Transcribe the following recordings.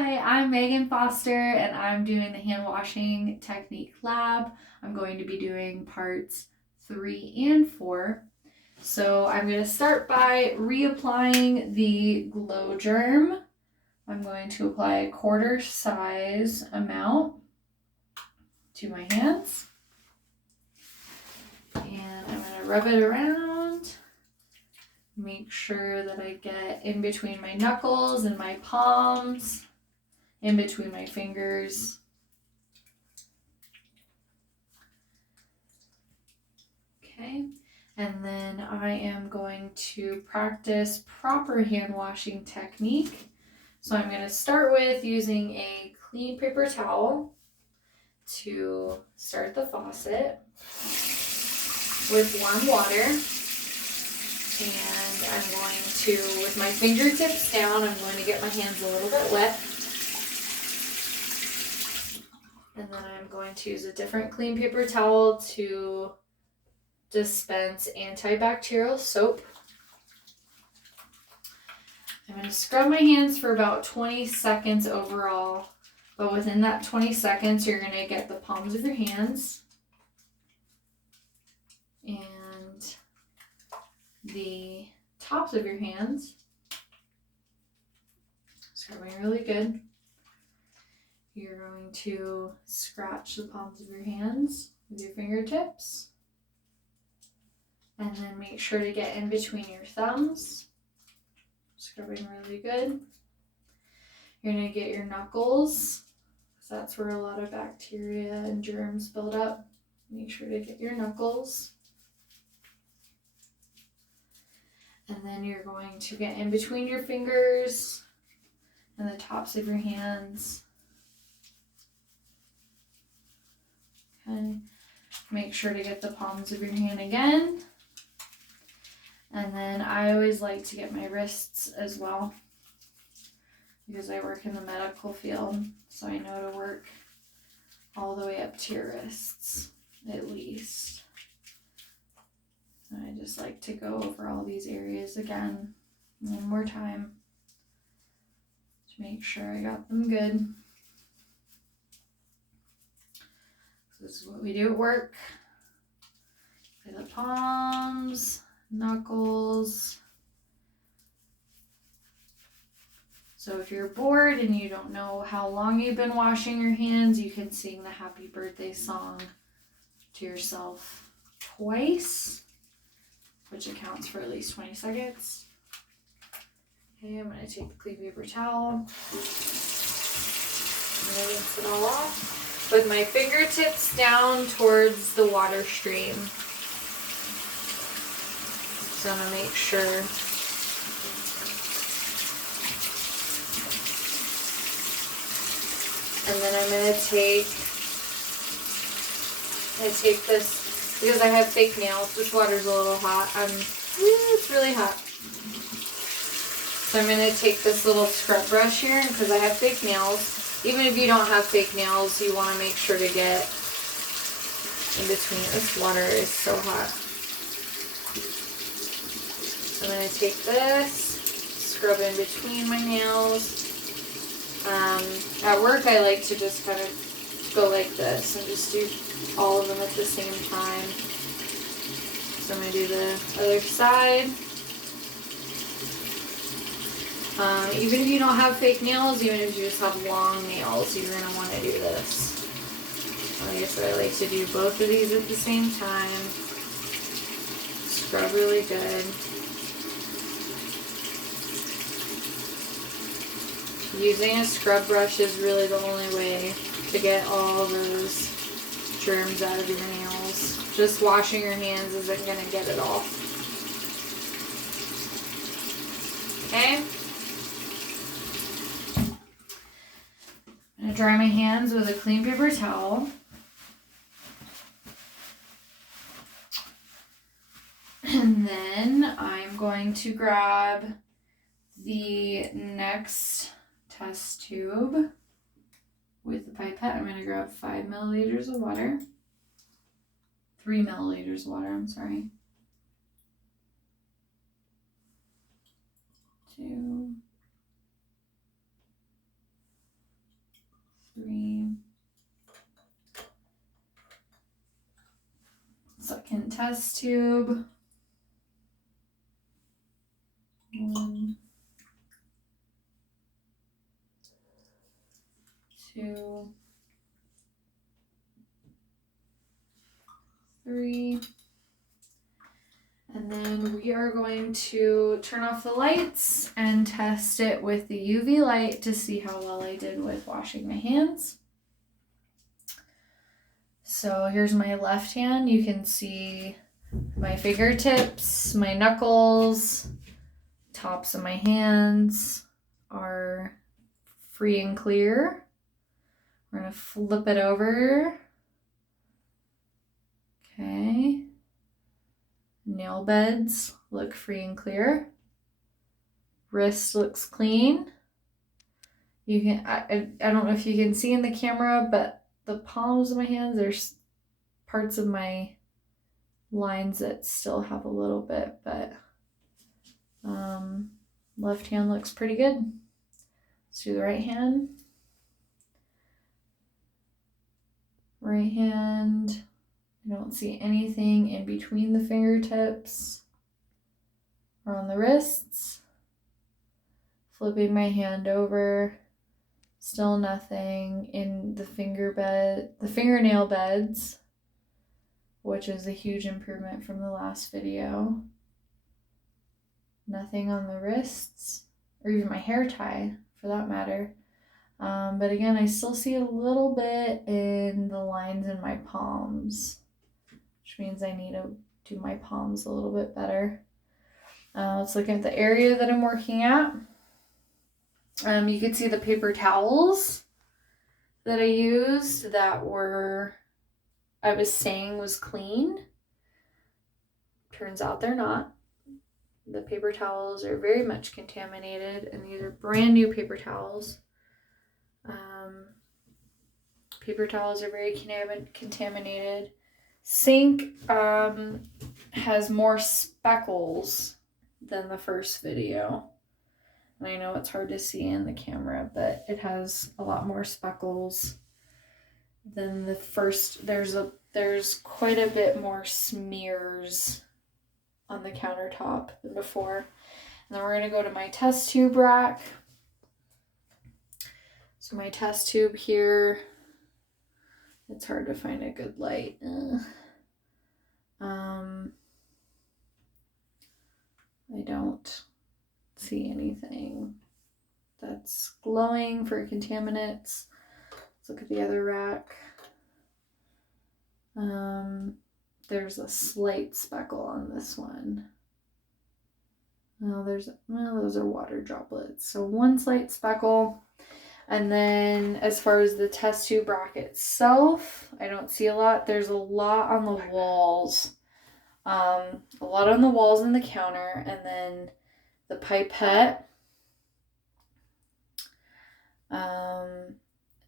Hi, I'm Megan Foster and I'm doing the hand washing technique lab. I'm going to be doing parts 3 and 4. So I'm going to start by reapplying the glow germ. I'm going to apply a quarter size amount to my hands. And I'm going to rub it around. Make sure that I get in between my knuckles and my palms, in between my fingers. Okay, and then I am going to practice proper hand washing technique. So I'm going to start with using a clean paper towel to start the faucet with warm water. And I'm going to, with my fingertips down, I'm going to get my hands a little bit wet. And then I'm going to use a different clean paper towel to dispense antibacterial soap. I'm going to scrub my hands for about 20 seconds overall, but within that 20 seconds, you're going to get the palms of your hands and the tops of your hands. Scrubbing really good. You're going to scratch the palms of your hands with your fingertips, and then make sure to get in between your thumbs. Scrubbing really good. You're going to get your knuckles, because that's where a lot of bacteria and germs build up. Make sure to get your knuckles. And then you're going to get in between your fingers and the tops of your hands. Okay. Make sure to get the palms of your hand again. And then I always like to get my wrists as well, because I work in the medical field, so I know to work all the way up to your wrists, at least. And I just like to go over all these areas again one more time to make sure I got them good. So this is what we do at work. The palms, knuckles. So if you're bored and you don't know how long you've been washing your hands, you can sing the happy birthday song to yourself twice, which accounts for at least 20 seconds. Okay, I'm going to take the clean paper towel. I'm going to rinse it all off with my fingertips down towards the water stream. So I'm going to make sure and then I'm going to take this, because I have fake nails. This water's a little hot. It's really hot. So I'm going to take this little scrub brush here, because I have fake nails. Even if you don't have fake nails, you want to make sure to get in between. This water is so hot. So I'm going to take this, scrub in between my nails. At work, I like to just kind of go like this and just do all of them at the same time. So I'm going to do the other side. Even if you don't have fake nails, even if you just have long nails, you're going to want to do this. Like I said, I like to do both of these at the same time. Scrub really good. Using a scrub brush is really the only way to get all those germs out of your nails. Just washing your hands isn't going to get it all. Okay? I'm going to dry my hands with a clean paper towel. And then I'm going to grab the next test tube with the pipette. I'm going to grab 5 milliliters of water. 3 milliliters of water, I'm sorry. 2, test tube. 1, 2, 3. And then we are going to turn off the lights and test it with the UV light to see how well I did with washing my hands. So here's my left hand. You can see my fingertips, my knuckles, tops of my hands are free and clear. We're going to flip it over. Okay. Nail beds look free and clear. Wrist looks clean. You can, I don't know if you can see in the camera, but the palms of my hands, there's parts of my lines that still have a little bit, but left hand looks pretty good. Let's do the right hand. Right hand, I don't see anything in between the fingertips or on the wrists. Flipping my hand over, still nothing in the fingernail beds, which is a huge improvement from the last video. Nothing on the wrists, or even my hair tie for that matter. But again, I still see a little bit in the lines in my palms, which means I need to do my palms a little bit better. Let's look at the area that I'm working at. You can see the paper towels that I used that I was saying was clean. Turns out they're not. The paper towels are very much contaminated, and these are brand new paper towels. Paper towels are very contaminated. Sink has more speckles than the first video. And I know it's hard to see in the camera, but it has a lot more speckles than the first. There's quite a bit more smears on the countertop than before. And then we're going to go to my test tube rack. So my test tube here, it's hard to find a good light. I don't see anything that's glowing for contaminants. Let's look at the other rack. There's a slight speckle on this one. Those are water droplets. So one slight speckle. And then as far as the test tube rack itself, I don't see a lot. There's a lot on the walls. A lot on the walls and the counter, and then the pipette.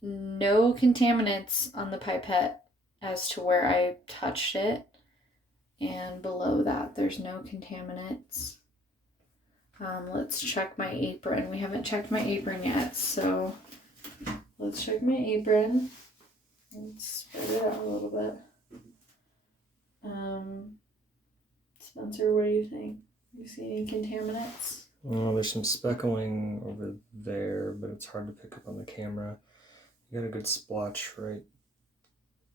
No contaminants on the pipette as to where I touched it. And below that, there's no contaminants. Let's check my apron. We haven't checked my apron yet, so let's check my apron. Let's spread it out a little bit. Spencer, what do you think? You see any contaminants? Oh, there's some speckling over there, but it's hard to pick up on the camera. You got a good splotch right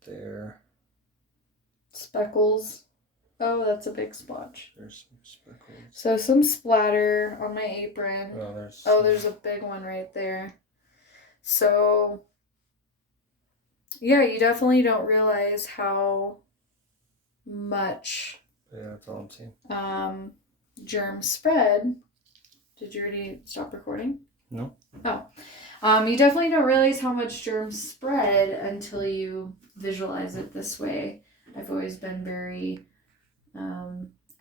there. Speckles. Oh, that's a big splotch. There's some speckles. So some splatter on my apron. Oh, there's a big one right there. So, yeah, you definitely don't realize how much that's all I'm seeing. Germs spread. Did you already stop recording? No. Oh. You definitely don't realize how much germs spread until you visualize it this way. I've always been very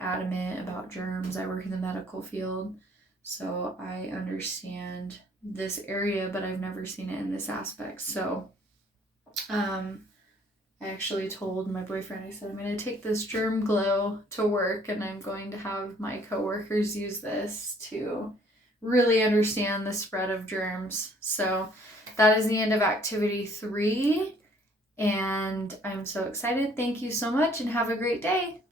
adamant about germs. I work in the medical field, so I understand this area, but I've never seen it in this aspect. So I actually told my boyfriend, I said, I'm going to take this germ glow to work, and I'm going to have my coworkers use this to really understand the spread of germs. So that is the end of activity 3, and I'm so excited. Thank you so much, and have a great day.